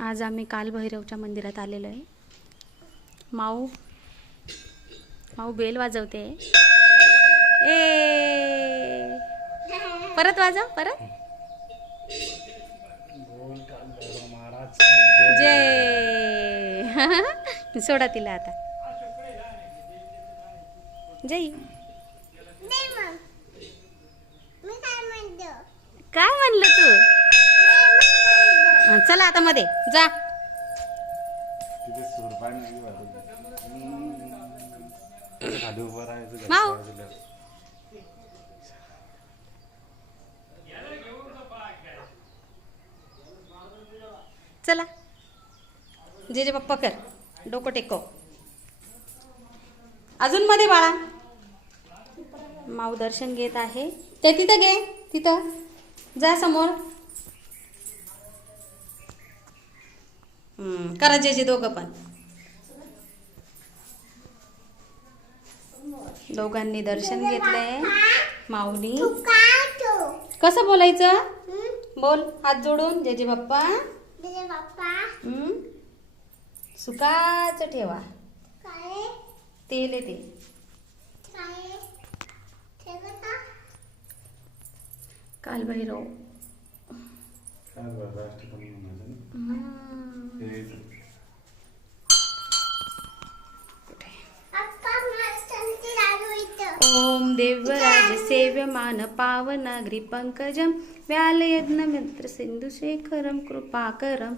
आज आम्ही कालभैरवच्या मंदिरात आलेलो आहे. माऊ बेल वाजवते. ए परत वाजव, परत. जय. सोडा तिला आता. जय. काय म्हणलं तू? चला आता मध्ये जा. माऊ चला. जे पप्पा कर, डोकं टेकव. अजून मध्ये बाळा. माऊ दर्शन घेत आहे. ते तिथं घे, तिथं जा समोर. करा जे दोघं पण. दोघांनी दर्शन घेतलंय. माऊनी कसं बोलायचं? बोल हात जोडून. जे बाप्पा सुखाच ठेवा. तेल आहे ते. कालभैरव ओम देवराज सेव्यमान पावनाग्री पंकजम व्यालयज्ञ मित्र सिंधुशेखरम कृपाकरम.